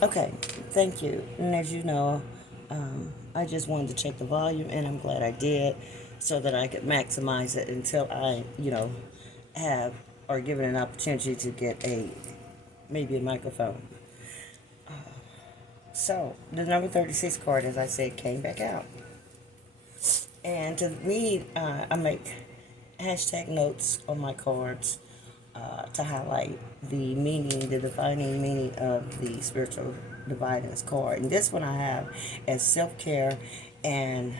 Okay, thank you. And as you know, I just wanted to check the volume, and I'm glad I did, so that I could maximize it until I, have or given an opportunity to get maybe a microphone. So the number 36 card, as I said, came back out, and to read, I make hashtag notes on my cards to highlight the meaning, the defining meaning of the spiritual dividance card. And this one I have as self care and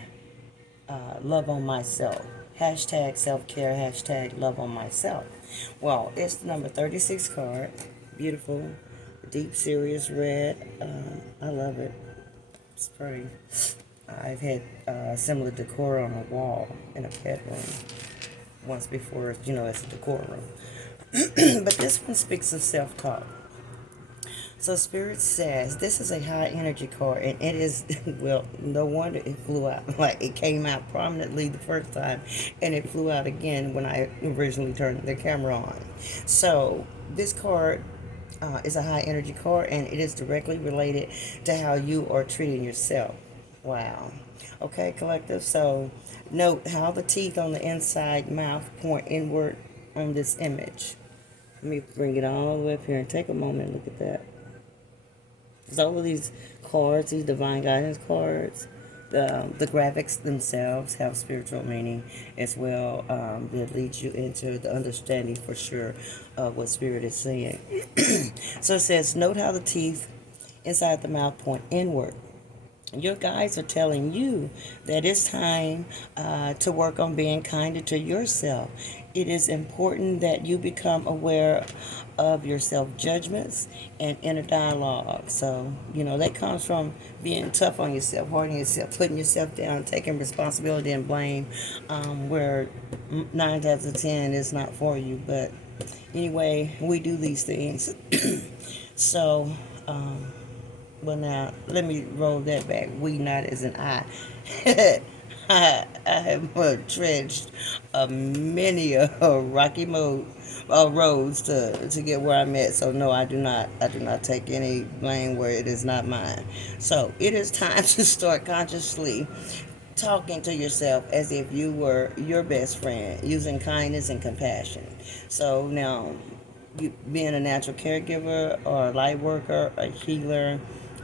love on myself. Hashtag self care, hashtag love on myself. Well, it's the number 36 card. Beautiful, deep, serious red. I love it. It's pretty. I've had similar decor on a wall in a bedroom once before, as a decor room. But this one speaks of self talk. So Spirit says this is a high energy card, and it is well. No wonder it flew out. Like it came out prominently the first time, and it flew out again when I originally turned the camera on. So this card is a high energy card, and it is directly related to how you are treating yourself. Wow. Okay, collective. So note how the teeth on the inside mouth point inward on this image. Let me bring it all the way up here and take a moment and look at that. So all of these cards, these divine guidance cards, the graphics themselves have spiritual meaning as well. That leads you into the understanding for sure of what spirit is saying. So it says, note how the teeth inside the mouth point inward. Your guides are telling you that it's time to work on being kinder to yourself. It is important that you become aware of your self judgments and inner dialogue. So, that comes from being tough on yourself, hard on yourself, putting yourself down, taking responsibility and blame, where 9 times out of 10 is not for you. But anyway, we do these things. So, well, now, let me roll that back. We, not as an I. I have trudged many rocky roads to get where I'm at. So no, I do not. I do not take any blame where it is not mine. So it is time to start consciously talking to yourself as if you were your best friend, using kindness and compassion. So now, you being a natural caregiver or a light worker, a healer,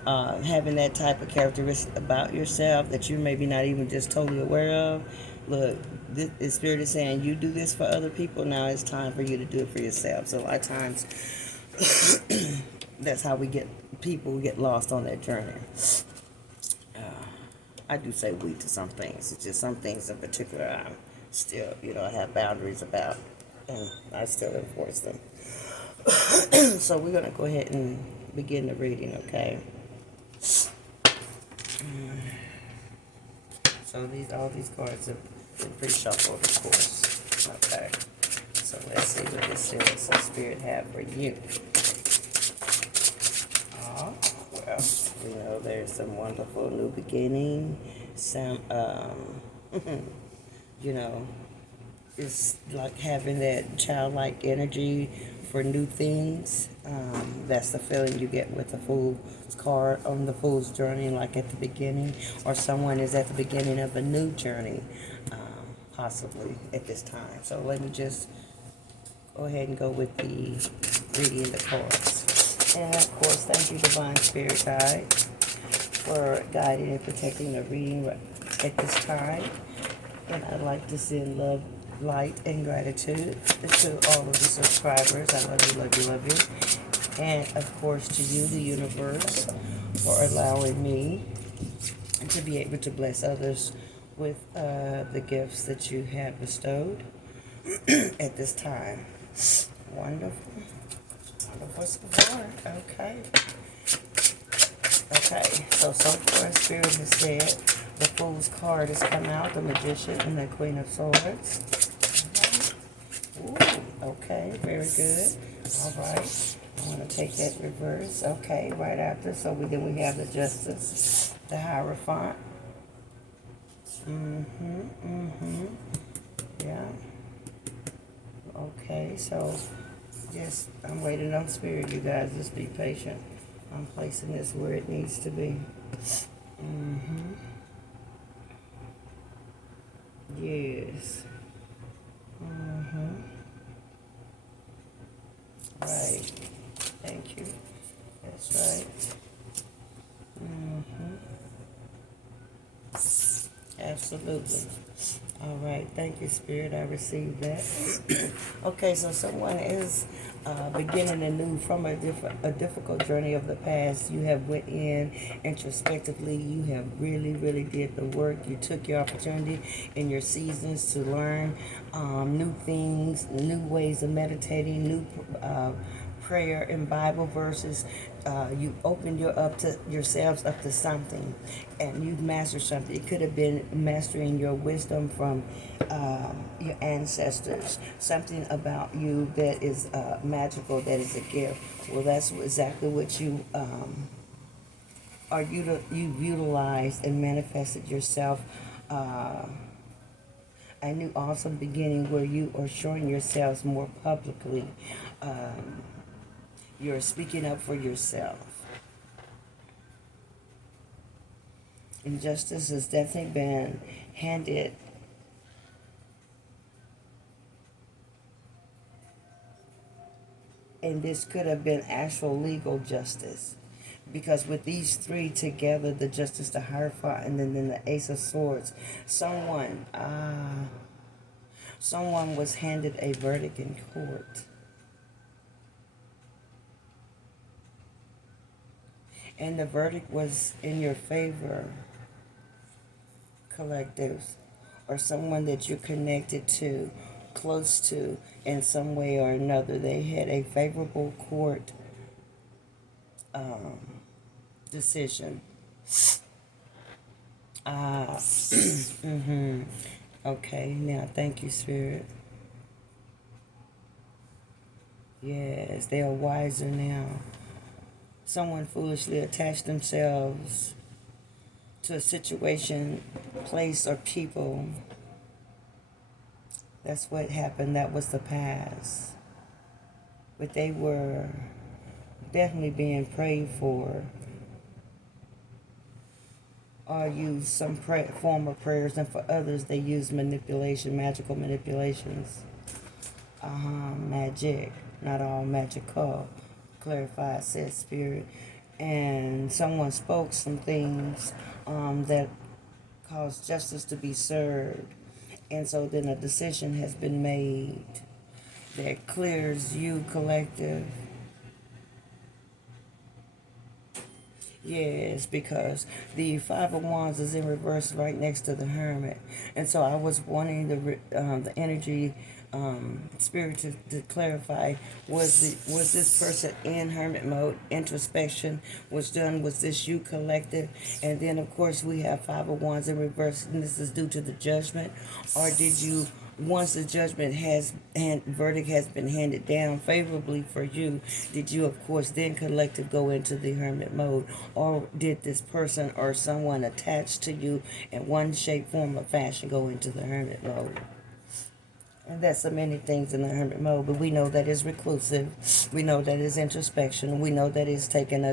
having that type of characteristic about yourself that you maybe not even just totally aware of. Look, the spirit is saying you do this for other people. Now it's time for you to do it for yourself. So a lot of times, that's how people get lost on that journey. Uh, I do say we to some things. It's just some things in particular I'm still, I have boundaries about, and I still enforce them. So we're gonna go ahead and begin the reading, okay? So all these cards have been pre-shuffled, of course. Okay. So let's see what this is. So Spirit have for you. Oh, well, we know there's some wonderful new beginning. Some, you know, it's like having that childlike energy for new things. That's the feeling you get with the Fool's card on the Fool's journey, like at the beginning, or someone is at the beginning of a new journey, possibly at this time. So let me just go ahead and go with the reading the cards. And of course, thank you, Divine Spirit Guide, for guiding and protecting the reading at this time. And I'd like to send love, light, and gratitude to all of the subscribers. I love you, love you, love you. And of course to you, the universe, for allowing me to be able to bless others with the gifts that you have bestowed at this time. Wonderful. Wonderful support. Okay. Okay. So far, Spirit has said the Fool's card has come out, the Magician and the Queen of Swords. Ooh, okay, very good. All right. I'm going to take that reverse. Okay, right after. So then we have the Justice, the Hierophant. Yeah. Okay, so just, I'm waiting on Spirit, you guys. Just be patient. I'm placing this where it needs to be. Mm-hmm. Yes. Mm-hmm. Right. Thank you. That's right. Mm-hmm. Absolutely. All right. Thank you, Spirit. I received that. Okay, so someone is beginning anew from a difficult journey of the past. You have went in introspectively. You have really did the work. You took your opportunity in your seasons to learn new things, new ways of meditating, new prayer and Bible verses. You opened yourselves up to something, and you've mastered something. It could have been mastering your wisdom from your ancestors, something about you that is magical, that is a gift. Well, that's exactly what you've utilized and manifested yourself. Uh, a new awesome beginning where you are showing yourselves more publicly. Um, you're speaking up for yourself. Injustice has definitely been handed, and this could have been actual legal justice. Because with these three together, the justice, the hierophant, and then the ace of swords, someone was handed a verdict in court. And the verdict was in your favor, collectives, or someone that you're connected to, close to, in some way or another. They had a favorable court um, decision. Mm-hmm. Okay, now thank you, Spirit. Yes, they are wiser now. Someone foolishly attached themselves to a situation, place, or people. That's what happened. That was the past. But they were definitely being prayed for, or used some form of prayers, and for others they used manipulation, magical manipulations. Magic, not all magical. Clarified, said Spirit. And someone spoke some things that caused justice to be served. And so then a decision has been made that clears you, collective. Yes, because the Five of Wands is in reverse right next to the Hermit. And so I was wanting the energy spirit to clarify, was this person in hermit mode? Introspection was done. Was this you, collective? And then of course we have Five of Wands in reverse, and this is due to the judgment. Or did you, once the judgment verdict has been handed down favorably for you, did you of course then collective go into the hermit mode? Or did this person or someone attached to you in one shape, form, or fashion go into the hermit mode? And that's so many things in the hermit mode, but we know that is reclusive. We know that is introspection. We know that is taking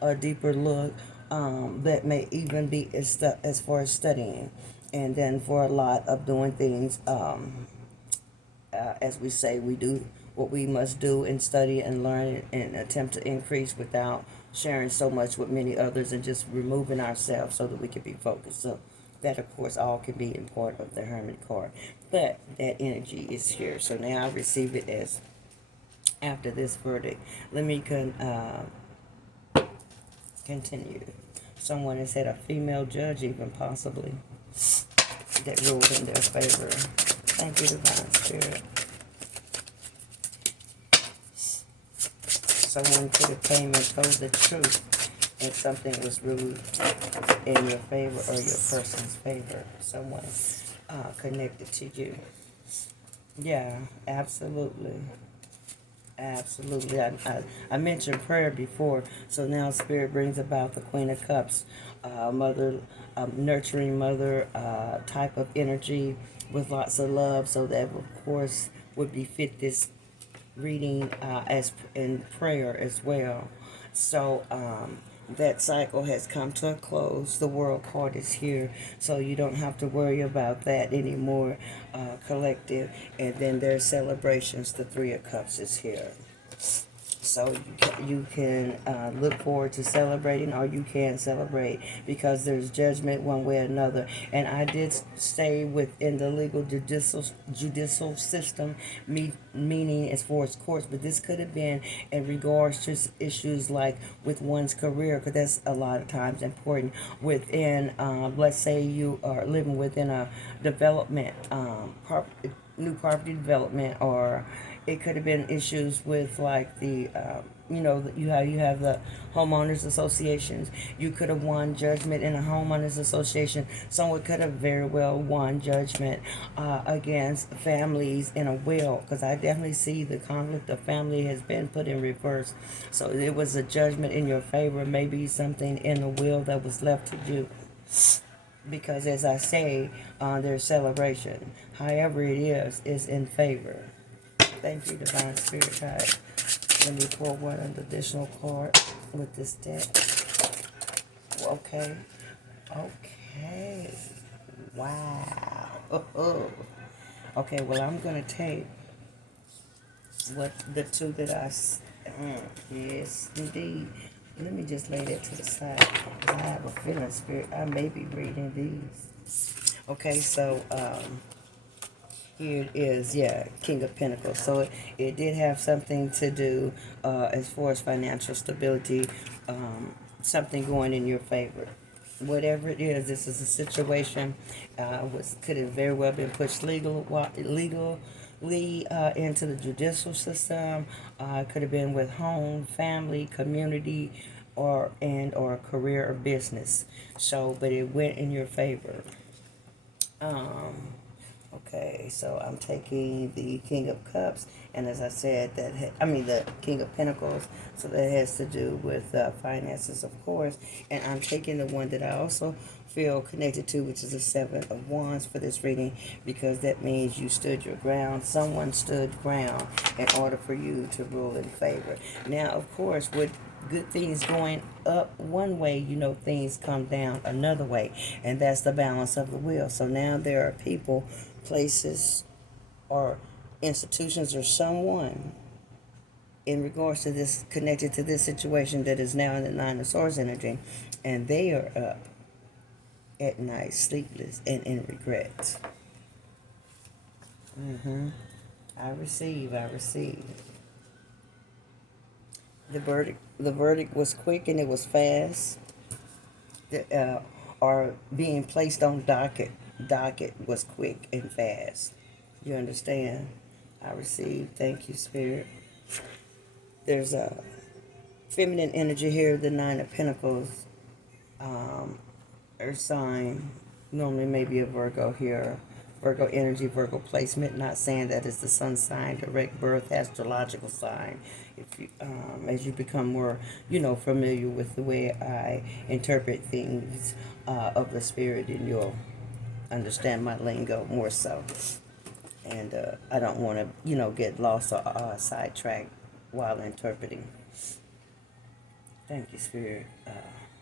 a deeper look, that may even be as far as studying. And then for a lot of doing things, as we say, we do what we must do and study and learn and attempt to increase without sharing so much with many others, and just removing ourselves so that we can be focused. So that, of course, all can be in part of the Hermit card. But that energy is here. So now I receive it as after this verdict. Let me continue. Someone has had a female judge, even possibly, that ruled in their favor. Thank you, Divine Spirit. Someone could have came and told the truth, and something was ruled in your favor or your person's favor. Someone connected to you. Yeah, absolutely. Absolutely. I mentioned prayer before, so now Spirit brings about the Queen of Cups, mother, nurturing mother type of energy with lots of love, so that, of course, would befit this reading as in prayer as well. So that cycle has come to a close. The world card is here, so you don't have to worry about that anymore. Collective, and then there's celebrations. The Three of Cups is here. So you can look forward to celebrating, or you can celebrate, because there's judgment one way or another. And I did stay within the legal judicial system, meaning as far as courts. But this could have been in regards to issues like with one's career, because that's a lot of times important within. Let's say you are living within a development, new property development, or it could have been issues with like the you have the homeowners associations. You could have won judgment in a homeowners association. Someone could have very well won judgment against families in a will, because I definitely see the conflict of family has been put in reverse. So it was a judgment in your favor, maybe something in the will that was left to you, because as I say, there's celebration. However it is in favor. Thank you, Divine Spirit Guide. Let me pull one additional card with this deck. Okay. Okay. Wow. Okay, well, I'm going to take what the two that yes, indeed. Let me just lay that to the side. I have a feeling, Spirit, I may be reading these. Okay, so, here it is, yeah, King of Pentacles. So it did have something to do as far as financial stability, something going in your favor. Whatever it is, this is a situation could have very well been pushed legally into the judicial system. Could have been with home, family, community, or career or business. So, but it went in your favor. Um, Okay, so I'm taking the King of Cups, and as I said, the King of Pentacles, so that has to do with finances, of course. And I'm taking the one that I also feel connected to, which is the Seven of Wands for this reading, because that means you stood your ground. Someone stood ground in order for you to rule in favor. Now, of course, with good things going up one way, things come down another way, and that's the balance of the wheel. So now there are people, places, or institutions, or someone in regards to this, connected to this situation, that is now in the Nine of Swords energy, and they are up at night, sleepless and in regret. I receive. The verdict was quick and it was fast. Or being placed on docket was quick and fast. You understand? I receive. Thank you, Spirit. There's a feminine energy here, the Nine of Pentacles. Earth sign, normally maybe a Virgo here. Virgo energy, Virgo placement. Not saying that it's the sun sign, direct birth, astrological sign. If you, as you become more, familiar with the way I interpret things of the spirit, and you'll understand my lingo more so. And I don't want to, get lost or sidetracked while interpreting. Thank you, Spirit,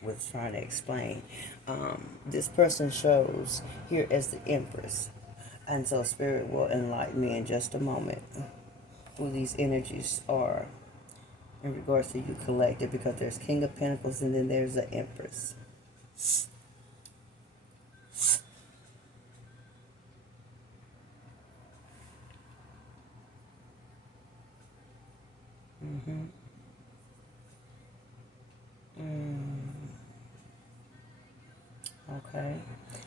with trying to explain. This person shows here as the Empress. And so Spirit will enlighten me in just a moment who these energies are in regards to you collective, because there's King of Pentacles and then there's the Empress. Mm-hmm. Okay.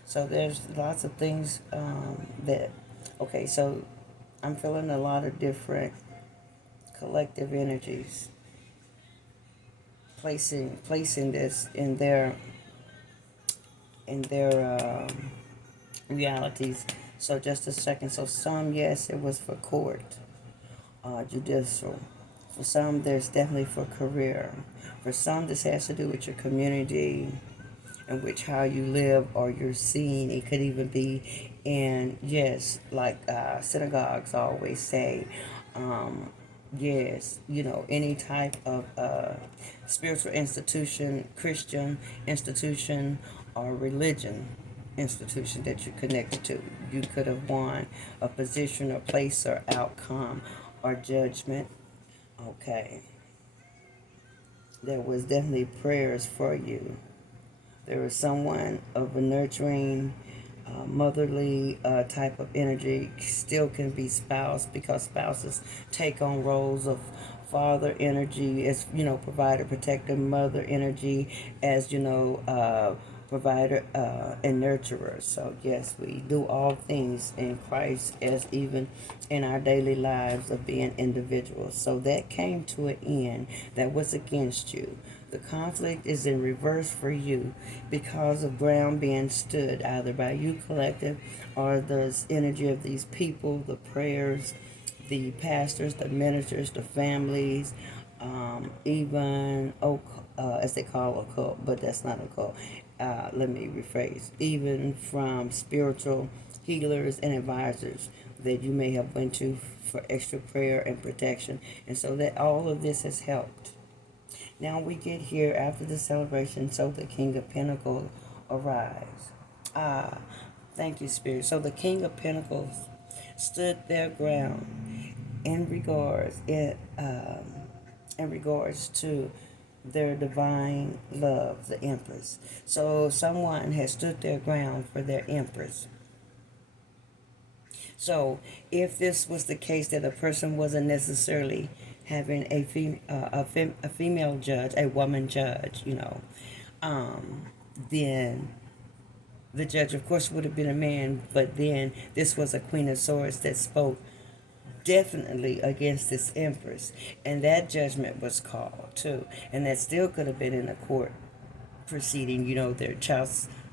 So there's lots of things okay, so I'm feeling a lot of different collective energies placing this in their realities. So just a second. So some, yes, it was for court, judicial. For some, there's definitely for career. For some, this has to do with your community, in which how you live or you're seen. It could even be in, yes, like synagogues always say, Yes, any type of spiritual institution, Christian institution, or religion institution that you're connected to. You could have won a position or place or outcome or judgment. Okay. There was definitely prayers for you. There is someone of a nurturing, motherly type of energy. Still can be spouse, because spouses take on roles of father energy, as provider, protector, mother energy, as provider and nurturer. So yes, we do all things in Christ, as even in our daily lives of being individuals. So that came to an end. That was against you. The conflict is in reverse for you, because of ground being stood either by you collective, or the energy of these people, the prayers, the pastors, the ministers, the families, even as they call a cult, but that's not a cult. Let me rephrase. Even from spiritual healers and advisors that you may have went to for extra prayer and protection, and so that all of this has helped. Now we get here after the celebration, so the King of Pentacles arrives. Ah, thank you, Spirit. So the King of Pentacles stood their ground in regards to their divine love, the Empress. So someone has stood their ground for their Empress. So if this was the case, that a person wasn't necessarily having a female judge, a woman judge, um, then the judge, of course, would have been a man. But then this was a Queen of Swords that spoke definitely against this Empress, and that judgment was called too, and that still could have been in a court proceeding. Their child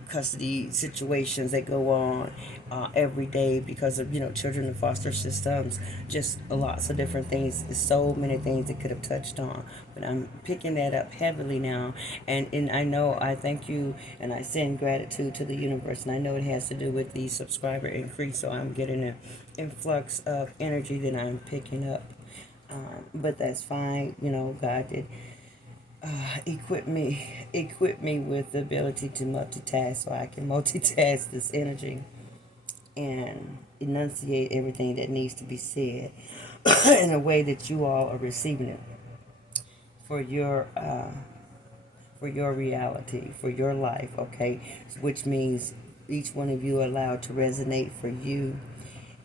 custody situations that go on every day because of children in foster systems, just lots of different things. So many things it could have touched on, but I'm picking that up heavily now. And I know, I thank you, and I send gratitude to the universe, and I know it has to do with the subscriber increase, so I'm getting an influx of energy that I'm picking up. But that's fine. God did equip me with the ability to multitask, so I can multitask this energy and enunciate everything that needs to be said in a way that you all are receiving it for your reality, for your life. Okay, which means each one of you are allowed to resonate for you.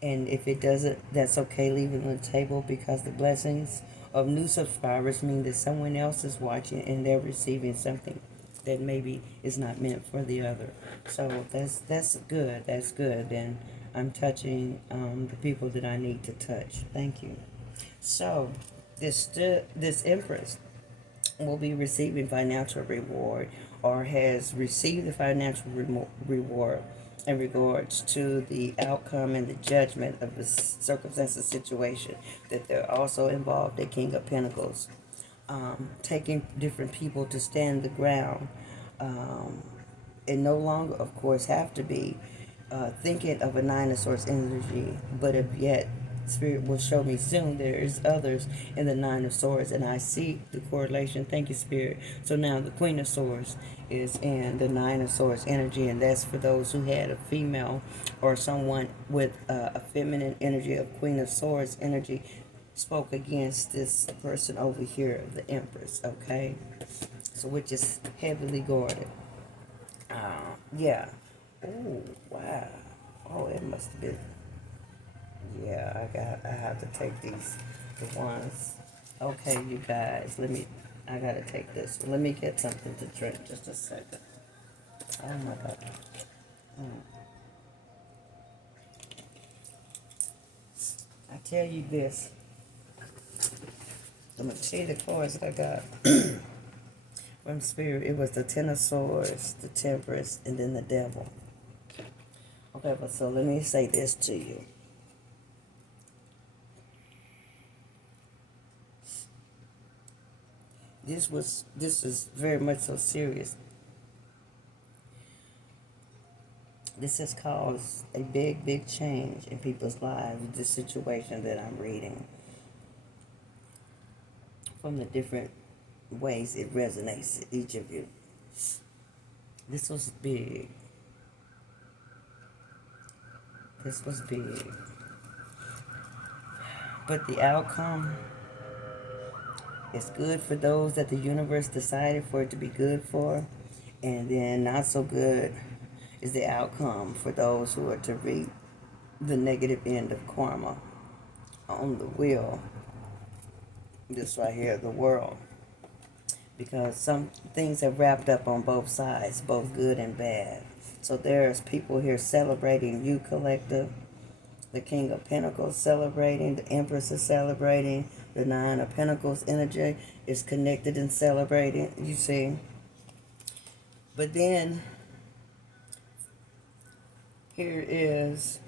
And if it doesn't, that's okay. Leave it on the table, because the blessings of new subscribers mean that someone else is watching and they're receiving something that maybe is not meant for the other. So that's good. That's good. And I'm touching the people that I need to touch. Thank you. So this Empress will be receiving financial reward, or has received the financial reward in regards to the outcome and the judgment of the circumstances situation that they're also involved. The King of Pentacles, taking different people to stand the ground, um, and no longer, of course, have to be thinking of a Nine of Swords energy, but if yet Spirit will show me soon there is others in the Nine of Swords, and I see the correlation. Thank you, Spirit. So now the Queen of Swords is in the Nine of Swords energy, and that's for those who had a female or someone with a feminine energy of Queen of Swords energy spoke against this person over here, the Empress. Okay, so which is heavily guarded. Yeah. Oh, wow. Oh, it must have been. Yeah, I have to take the ones. Okay, you guys, I gotta take this. Let me get something to drink just a second. Oh my God. Mm. I tell you this. I'm gonna tell you the cards that I got from Spirit. It was the Ten of Swords, the Temperance, and then the Devil. Okay, but so let me say this to you. This is very much so serious. This has caused a big change in people's lives, this situation that I'm reading. from the different ways it resonates to each of you. This was big. This was big. But the outcome is good for those that the universe decided for it to be good for. And then not so good is the outcome for those who are to reap the negative end of karma on the wheel. This right here, the world. Because some things have wrapped up on both sides, both good and bad. So there's people here celebrating you, collective. The King of Pentacles celebrating, the Empress is celebrating, the Nine of Pentacles energy is connected and celebrating, you see. But then, here is,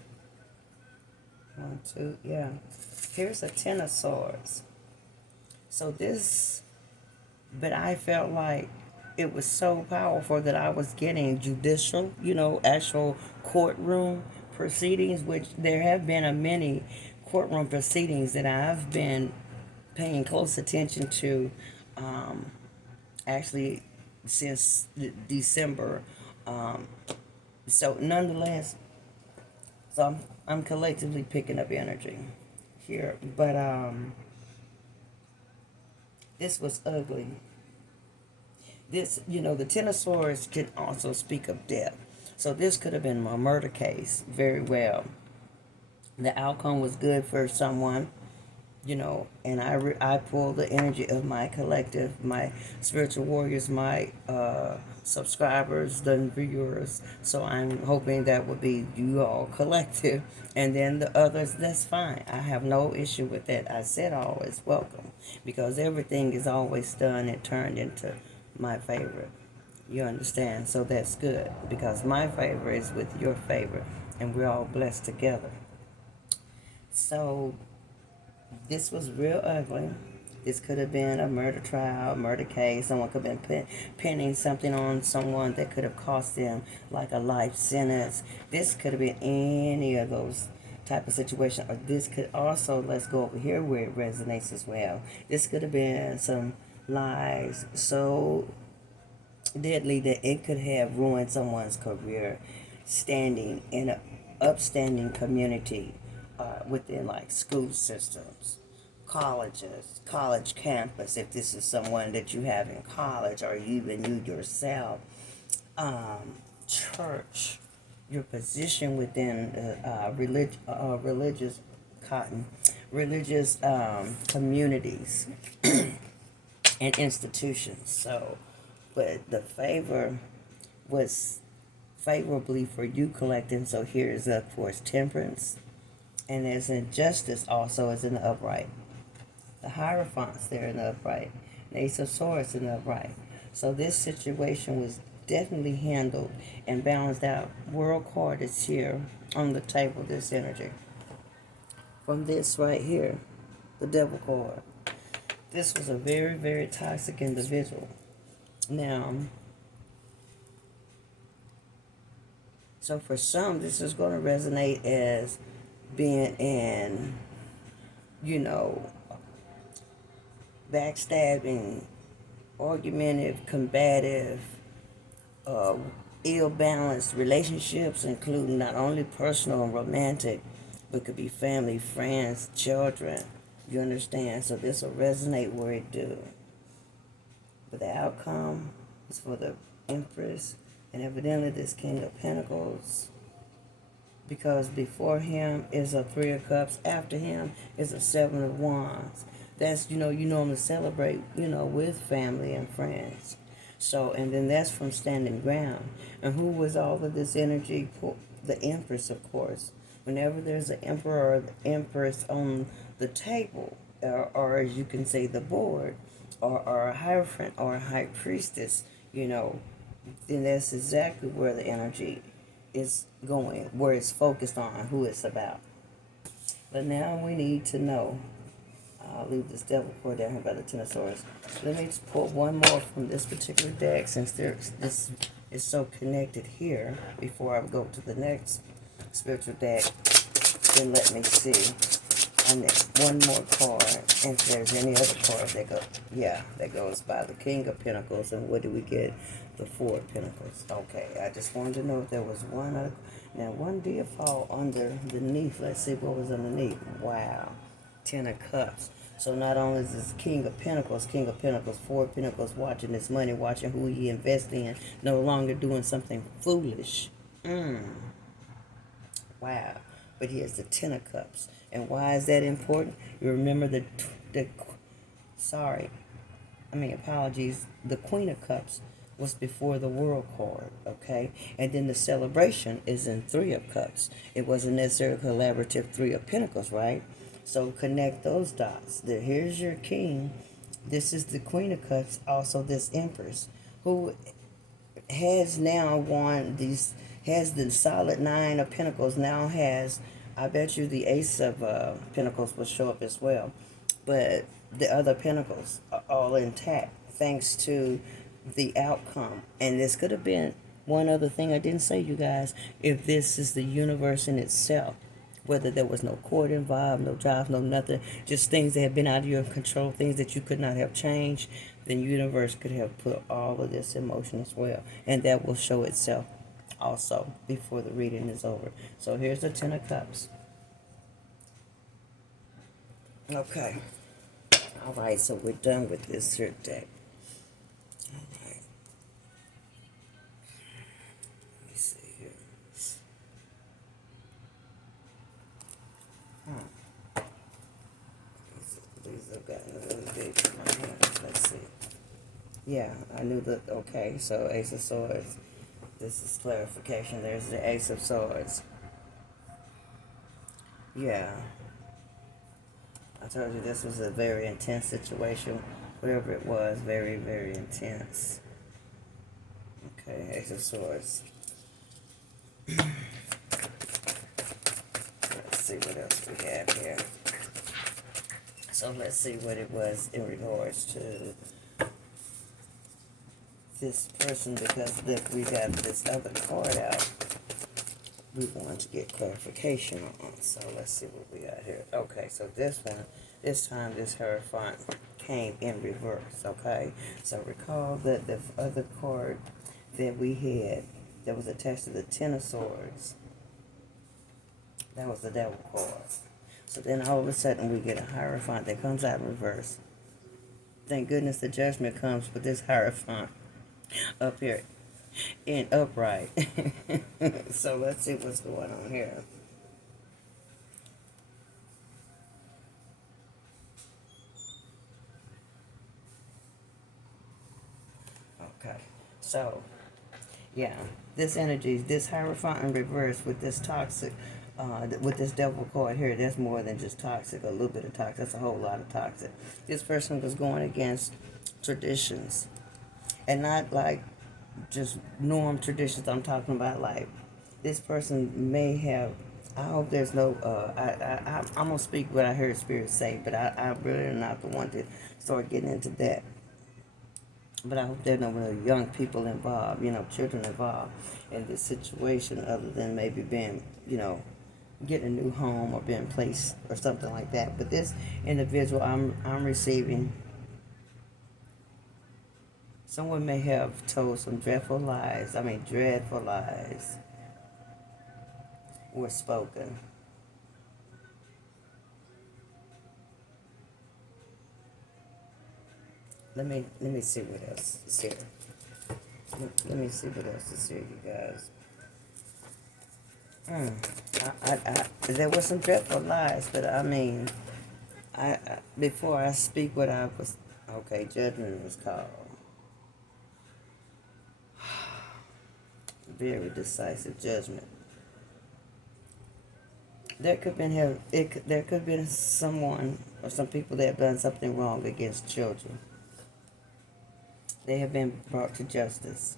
one, two, yeah. Here's a Ten of Swords. So this, but I felt like it was so powerful that I was getting judicial, actual courtroom proceedings, which there have been a many courtroom proceedings that I've been paying close attention to, actually since December. So nonetheless, so I'm collectively picking up energy here, but this was ugly. This, the Ten of Swords can also speak of death. So this could have been a murder case, very well. The outcome was good for someone, and I pulled the energy of my collective, my spiritual warriors, my subscribers, the viewers. So I'm hoping that would be you all collective. And then the others, that's fine. I have no issue with that. I said always welcome, because everything is always done and turned into my favorite. You understand? So that's good, because my favor is with your favor, and we're all blessed together. So this was real ugly. This could have been a murder trial, murder case. Someone could have been pinning something on someone that could have cost them like a life sentence. This could have been any of those type of situation. Or this could also, let's go over here where it resonates as well. This could have been some lies so deadly that it could have ruined someone's career, standing in an upstanding community within like school systems, colleges, college campus, if this is someone that you have in college, or even you yourself, church, your position within religious communities and institutions. So, but the favor was favorably for you collecting. So here is, of course, temperance. And there's injustice also is in the upright. The Hierophants there in the upright. The Ace of Swords in the upright. So this situation was definitely handled and balanced out. World card is here on the table, this energy. From this right here, the Devil card. This was a very, very toxic individual. Now, so for some, this is going to resonate as being in, backstabbing, argumentative, combative, ill-balanced relationships, including not only personal and romantic, but could be family, friends, children. You understand? So this will resonate where it do. But the outcome is for the Empress, and evidently this King of Pentacles, because before him is a Three of Cups, after him is a Seven of Wands. That's, you normally celebrate, with family and friends. So, and then that's from standing ground. And who was all of this energy? The Empress, of course. Whenever there's an Emperor or the Empress on the table, or as you can say, the board, or a Hierophant or a High Priestess, then that's exactly where the energy is going, where it's focused on, who it's about. But now we need to know. I'll leave this Devil card down here by the Ten of Swords. Let me just pull one more from this particular deck, since this is so connected here, before I go to the next spiritual deck. Then let me see. And then one more card. And if there's any other card that go, yeah, that goes by the King of Pentacles. And what do we get? The Four of Pentacles. Okay, I just wanted to know if there was one other. Now, one did fall underneath. Let's see what was underneath. Wow. Ten of Cups. So not only is this King of Pentacles, Four of Pentacles, watching his money, watching who he invests in, no longer doing something foolish. Wow. But here's the Ten of Cups. And why is that important? You remember apologies, the Queen of Cups was before the World card, okay? And then the celebration is in Three of Cups. It wasn't necessarily collaborative Three of Pentacles, right? So connect those dots. Here's your king. This is the Queen of Cups, also this Empress, who has now won these, has the solid Nine of Pentacles, now has, I bet you the Ace of Pentacles will show up as well. But the other Pentacles are all intact thanks to the outcome. And this could have been one other thing I didn't say, you guys, if this is the universe in itself. Whether there was no court involved, no jobs, no nothing, just things that have been out of your control, things that you could not have changed, then the universe could have put all of this in motion as well. And that will show itself also before the reading is over. So here's the Ten of Cups. Okay. All right, so we're done with this here deck. All right. Let me see here. These have gotten a little big in my hands. Let's see. Yeah, I knew that. Okay, so Ace of Swords. This is clarification. There's the Ace of Swords. Yeah. I told you this was a very intense situation. Whatever it was, very, very intense. Okay, Ace of Swords. Let's see what else we have here. So let's see what it was in regards to this person, because if we got this other card out, we want to get clarification on. So let's see what we got here. Okay, so this one, this time this Hierophant came in reverse, okay? So recall that the other card that we had that was attached to the Ten of Swords, that was the Devil card. So then all of a sudden we get a Hierophant that comes out in reverse. Thank goodness the Judgment comes with this Hierophant up here in upright. So let's see what's going on here. Okay, so yeah, this energy, this Hierophant in reverse with this toxic, with this Devil card here, that's more than just toxic, a little bit of toxic, that's a whole lot of toxic. This person was going against traditions, and not like just norm traditions. I'm talking about like this person may have. I hope there's no. I'm gonna speak what I heard Spirit say, but I really am not the one to start getting into that. But I hope there are no young people involved, children involved in this situation, other than maybe being, getting a new home or being placed or something like that. But this individual, I'm receiving. Someone may have told some dreadful lies. Dreadful lies were spoken. Let me see what else is here. Let me see what else is here, you guys. There were some dreadful lies, but before I speak what I was, okay, judgment was called. Very decisive judgment. There could have been someone or some people that have done something wrong against children. They have been brought to justice.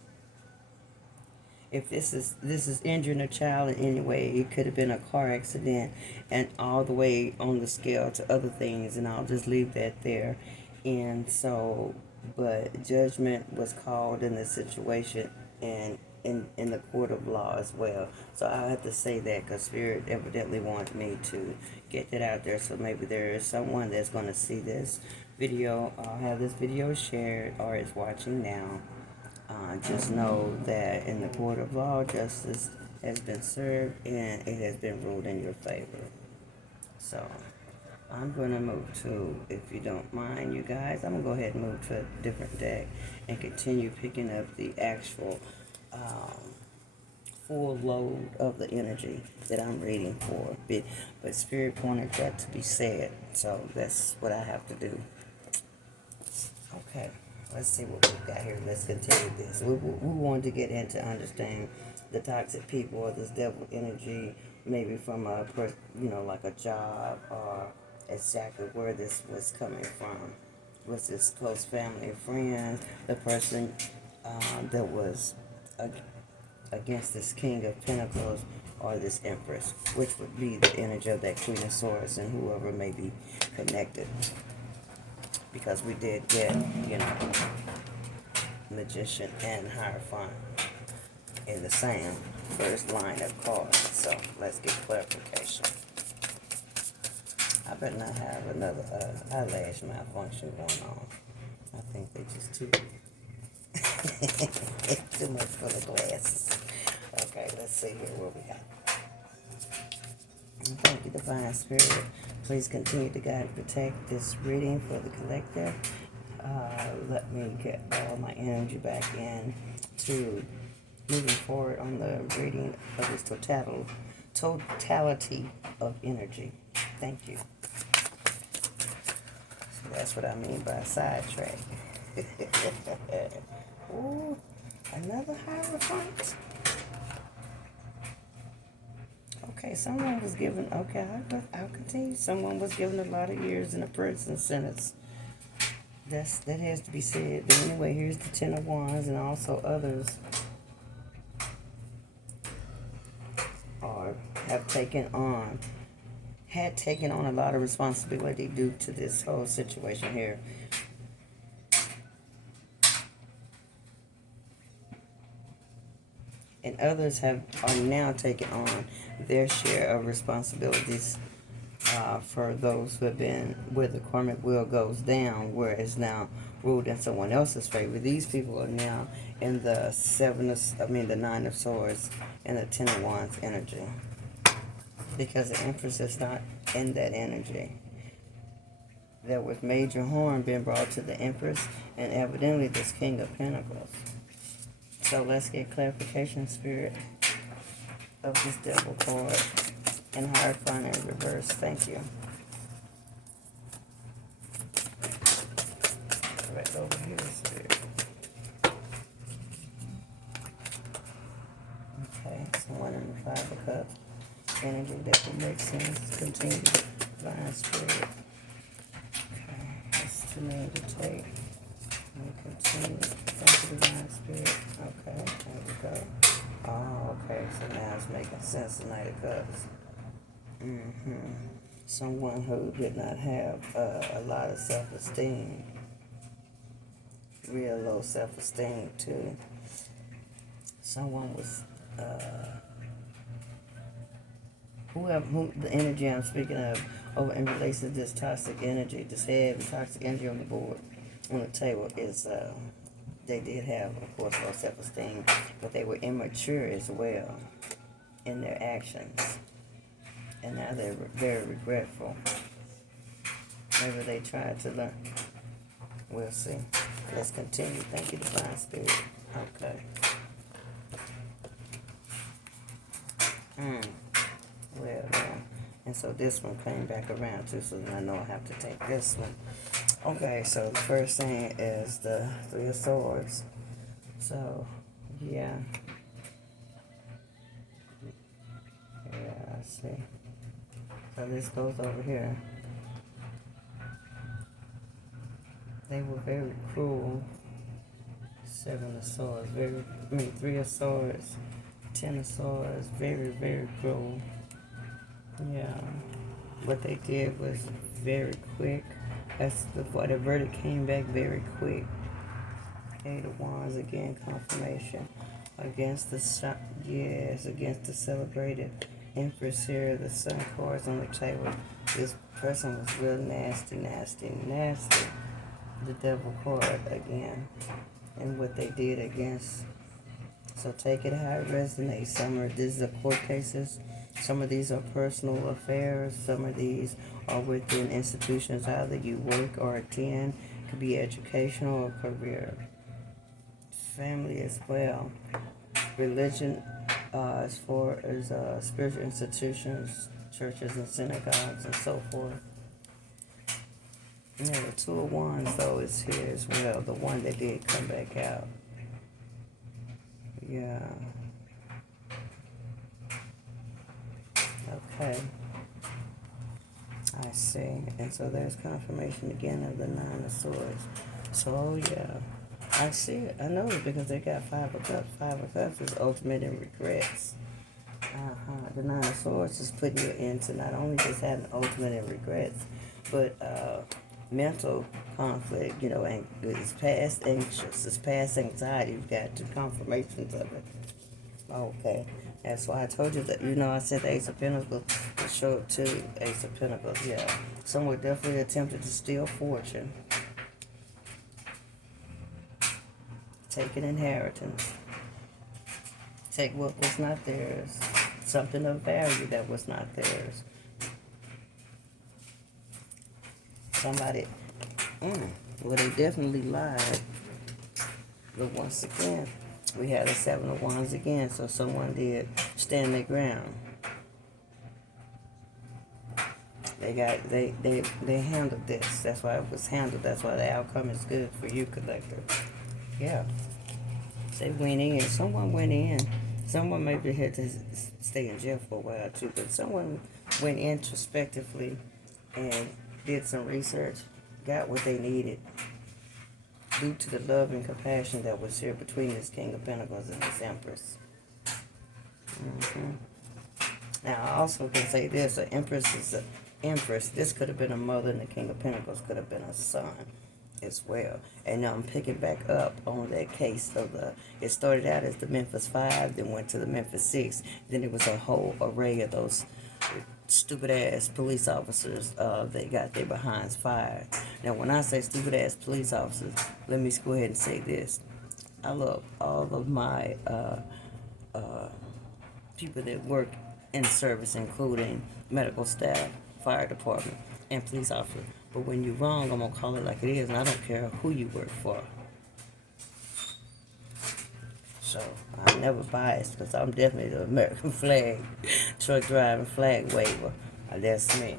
If this is injuring a child in any way, it could have been a car accident, and all the way on the scale to other things, and I'll just leave that there. And so, but judgment was called in this situation, and in the court of law as well. So I have to say that because Spirit evidently wanted me to get that out there. So maybe there is someone that's going to see this video, have this video shared, or is watching now. Just know that in the court of law, justice has been served and it has been ruled in your favor. So I'm going to move to, if you don't mind, you guys, I'm going to go ahead and move to a different deck and continue picking up the actual full load of the energy that I'm reading for. But Spirit wanted that to be said, so that's what I have to do. Okay, let's see what we've got here. Let's continue this. We wanted to get into understanding the toxic people or this devil energy, maybe from like a job, or exactly where this was coming from. Was this close family or friend? The person that was against this King of Pentacles or this Empress, which would be the energy of that Queen of Swords and whoever may be connected. Because we did get, Magician and Hierophant in the same first line of cards. So let's get clarification. I better not have another eyelash malfunction going on. I think they just too too much for the glasses. Okay, let's see here what we got. Thank you, Divine Spirit. Please continue to guide and protect this reading for the collective. Let me get all my energy back in to moving forward on the reading of this totality of energy. Thank you. So that's what I mean by sidetrack. Ooh, another Hierophant. Okay, someone was given, I'll continue. Someone was given a lot of years in a prison sentence. That has to be said. But anyway, here's the Ten of Wands, and also others had taken on a lot of responsibility due to this whole situation here. And others are now taking on their share of responsibilities for those who have been where the karmic wheel goes down, where it's now ruled in someone else's favor. These people are now in the the Nine of Swords and the Ten of Wands energy, because the Empress is not in that energy. There was major harm being brought to the Empress and evidently this King of Pentacles. So let's get clarification, Spirit, of this devil card and Hierophant in reverse. Thank you. Right over here, Spirit. Okay, someone in the Five of Cups. Energy that will make sense. Continue. Divine Spirit. Okay, that's too many to take. We continue. Thank you, Divine Spirit. Okay, there we go. Oh, okay, so now it's making sense, the Knight of Cups. Someone who did not have a lot of self-esteem. Real low self-esteem, too. Someone was, who the energy I'm speaking of, over in relation to this toxic energy, this heavy toxic energy on the board, on the table, is, they did have, of course, low self-esteem, but they were immature as well in their actions. And now they're very regretful. Maybe they tried to learn. We'll see. Let's continue. Thank you, Divine Spirit. Okay. Well, and so this one came back around too, so then I know I have to take this one. Okay, so the first thing is the Three of Swords. So, yeah. Yeah, I see. So this goes over here. They were very cruel. Seven of Swords, Three of Swords, Ten of Swords, very, very cruel. Yeah. What they did was very quick. That's before the verdict came back very quick. Eight of Wands again, confirmation. Against the sun, yes, against the celebrated Empress here, the sun cards on the table. This person was real nasty, nasty, nasty. The devil card again, and what they did against. So take it how it resonates. Some of these are court cases. Some of these are personal affairs. Some of these are within institutions either you work or attend. It could be educational or career. Family as well. Religion as far as spiritual institutions, churches and synagogues and so forth. Yeah, the Two of Wands though is here as well. The one that did come back out. Yeah. Okay. I see. And so there's confirmation again of the Nine of Swords. So yeah. I see it. I know it because they got Five of Cups. Five of Cups is ultimate in regrets. The Nine of Swords is putting you into not only just having ultimate in regrets, but mental conflict, you know, and it's past anxious, it's past anxiety. You've got two confirmations of it. Okay. That's why I told you that, you know, I said the Ace of Pentacles would show up too. Ace of Pentacles, yeah. Someone definitely attempted to steal fortune. Take an inheritance. Take what was not theirs. Something of value that was not theirs. Somebody, well, they definitely lied. But once again, we had a Seven of Wands again, so someone did stand their ground. They handled this. That's why it was handled. That's why the outcome is good for you, collector. Yeah. They went in. Someone went in. Someone maybe had to stay in jail for a while too, but someone went introspectively and did some research, got what they needed due to the love and compassion that was here between this King of Pentacles and this Empress. Now, I also can say this, an Empress is an Empress. This could have been a mother, and the King of Pentacles could have been a son as well. And now I'm picking back up on that case of it started out as the Memphis 5, then went to the Memphis 6, then it was a whole array of those stupid ass police officers. They got their behinds fired. Now when I say stupid ass police officers, let me go ahead and say this. I love all of my people that work in service, including medical staff, fire department, and police officers. But when you're wrong, I'm going to call it like it is, and I don't care who you work for. So, I'm never biased, because I'm definitely the American flag, truck driving flag waver. That's me.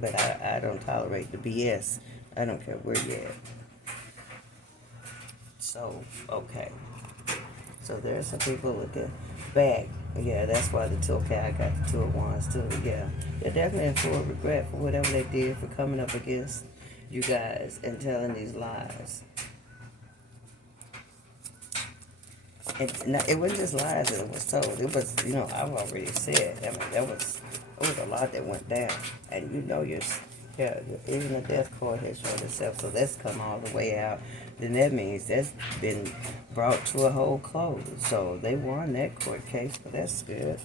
But I don't tolerate the BS. I don't care where you're at. So, okay. So, there's some people looking back. Yeah, that's why the two, okay, I got the Two of Wands too. Yeah, they're definitely full of regret for whatever they did for coming up against you guys and telling these lies. And it wasn't just lies that it was told. It was, you know, I've already said. I mean, there was a lot that went down, and you know, yeah, even the death card has shown itself. So that's come all the way out. Then that means that's been brought to a whole close. So they won that court case, but that's good.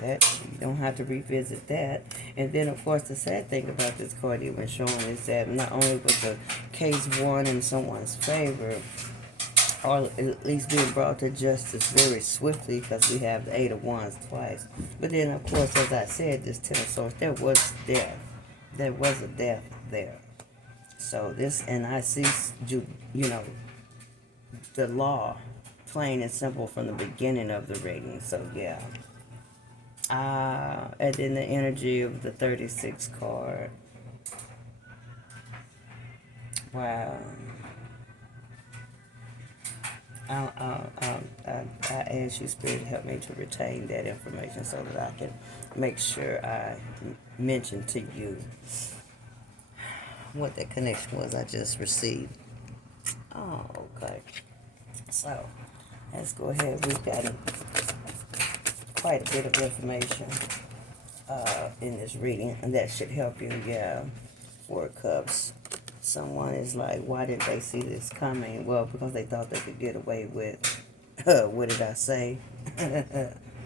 That you don't have to revisit that. And then, of course, the sad thing about this card even showing is that not only was the case won in someone's favor, or at least being brought to justice very swiftly, because we have the Eight of Wands twice. But then, of course, as I said, this Ten of Swords, there was death. There was a death there. So this, and I see, you know, the law, plain and simple from the beginning of the reading. So, yeah. And then the energy of the 36 card. Wow. I ask you, Spirit, to help me to retain that information so that I can make sure I mention to you what that connection was I just received. Oh, okay. So, let's go ahead. We've got quite a bit of information in this reading, and that should help you. Yeah, Four of Cups. Someone is like, why didn't they see this coming? Well, because they thought they could get away with what did I say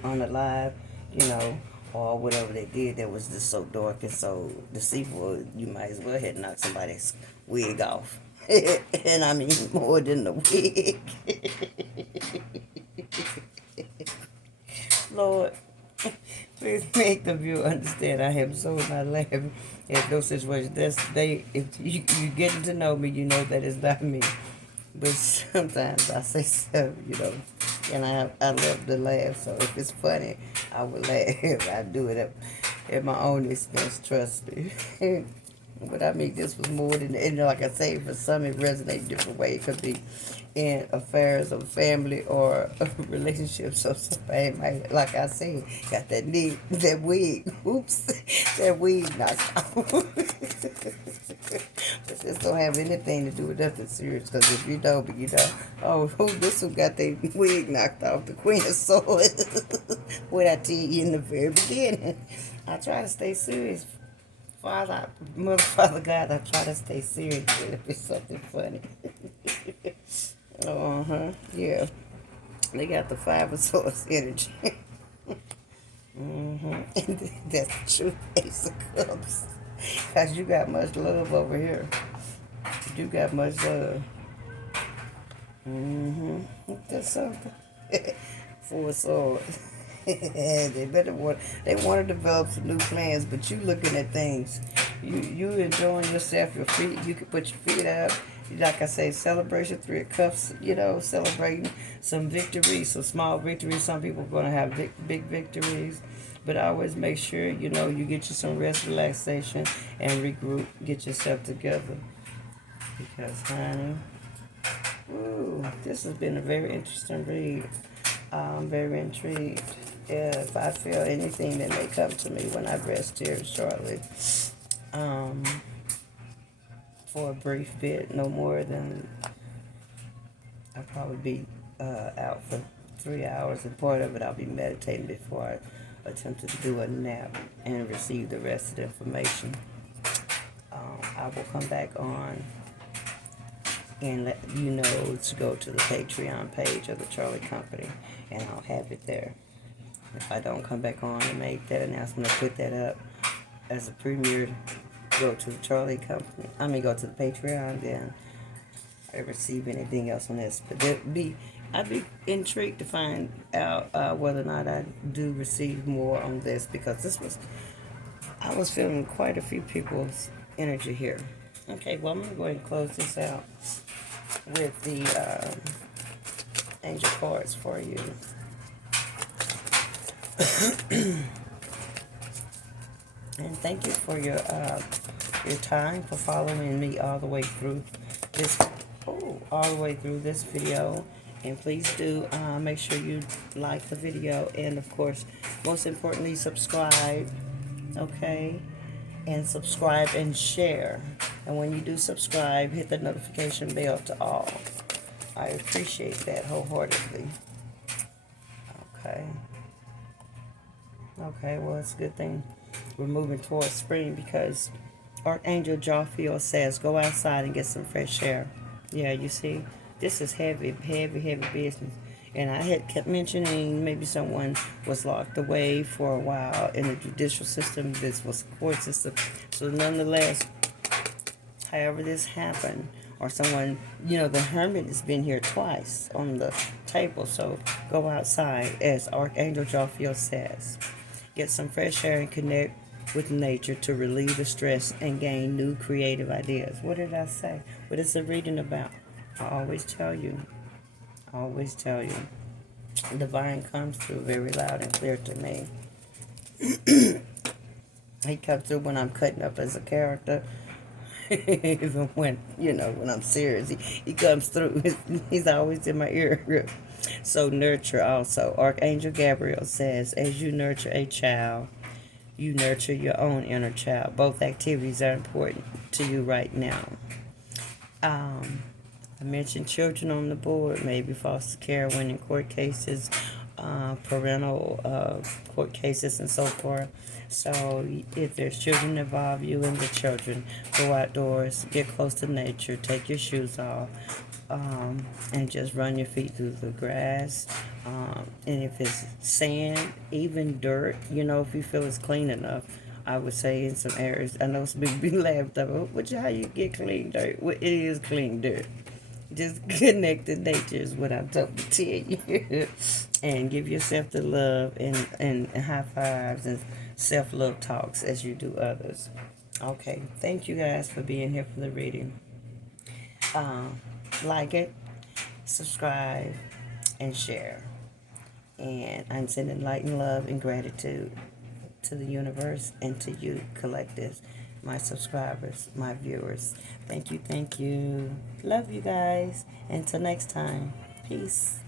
on the live, you know, or whatever they did that was just so dark and so deceitful, you might as well had knocked somebody's wig off. And I mean more than the wig. Lord, please make the viewer understand I am so not laughing at those situations. If you getting to know me, you know that it's not me. But sometimes I say stuff, and I love to laugh. So if it's funny, I will laugh. I do it at my own expense, trust me. But I mean, this was more than, and like I say, for some it resonates different way. It could be in affairs of family or relationships. So somebody might, like I said, got that wig, oops, that wig knocked off. But this don't have anything to do with nothing serious. Because if you know, but you know, oh, this who got their wig knocked off, the Queen of Swords. What I tell you in the very beginning, I try to stay serious. Father God, I try to stay serious if it's something funny. Yeah. They got the Five of Swords energy. And that's the truth, Ace of Cups. Because you got much love over here. You got much love. That's something. Four of Swords. They want to develop some new plans, but you looking at things. You enjoying yourself, your feet, you can put your feet up. Like I say, celebration, Three of Cups, celebrating some victories, some small victories. Some people are going to have big victories. But always make sure, you get you some rest, relaxation, and regroup. Get yourself together. Because, honey, this has been a very interesting read. I'm very intrigued. If I feel anything that may come to me when I rest here shortly, for a brief bit, no more than I'll probably be out for 3 hours, and part of it I'll be meditating before I attempt to do a nap and receive the rest of the information. I will come back on and let you know to go to the Patreon page of the Charlie Company, and I'll have it there. If I don't come back on and make that announcement or put that up as a premiere, go to the Charlie Company. Go to the Patreon, then I receive anything else on this. But I'd be intrigued to find out whether or not I do receive more on this, because I was feeling quite a few people's energy here. Okay, well, I'm going to go ahead and close this out with the angel cards for you. And thank you for your time, for following me all the way through this video. And please do make sure you like the video, and of course, most importantly, subscribe. Okay, and subscribe and share. And when you do subscribe, hit the notification bell to all. I appreciate that wholeheartedly. Okay, well, it's a good thing we're moving towards spring, because Archangel Jophiel says, go outside and get some fresh air. Yeah, you see, this is heavy business. And I had kept mentioning maybe someone was locked away for a while in the judicial system. This was a court system. So nonetheless, however this happened, or someone, the Hermit has been here twice on the table. So go outside, as Archangel Jophiel says. Get some fresh air and connect with nature to relieve the stress and gain new creative ideas. What did I say? What is the reading about? I always tell you. Divine comes through very loud and clear to me. He comes through when I'm cutting up as a character. Even when I'm serious, he comes through. He's always in my ear. So nurture also. Archangel Gabriel says, as you nurture a child, you nurture your own inner child. Both activities are important to you right now. I mentioned children on the board, maybe foster care, when in court cases, parental court cases, and so forth. So if there's children involved, you and the children go outdoors, get close to nature, take your shoes off, and just run your feet through the grass. And if it's sand, even dirt, if you feel it's clean enough, I would say in some areas. I know some people be laughed at, but how you get clean dirt? Well, it is clean dirt. Just connect to nature is what I'm trying to tell you. And give yourself the love and high fives and self love talks as you do others. Okay, thank you guys for being here for the reading. Like it, subscribe, and share. And I'm sending light and love and gratitude to the universe and to you, collectives, my subscribers, my viewers. Thank you, thank you. Love you guys. Until next time, peace.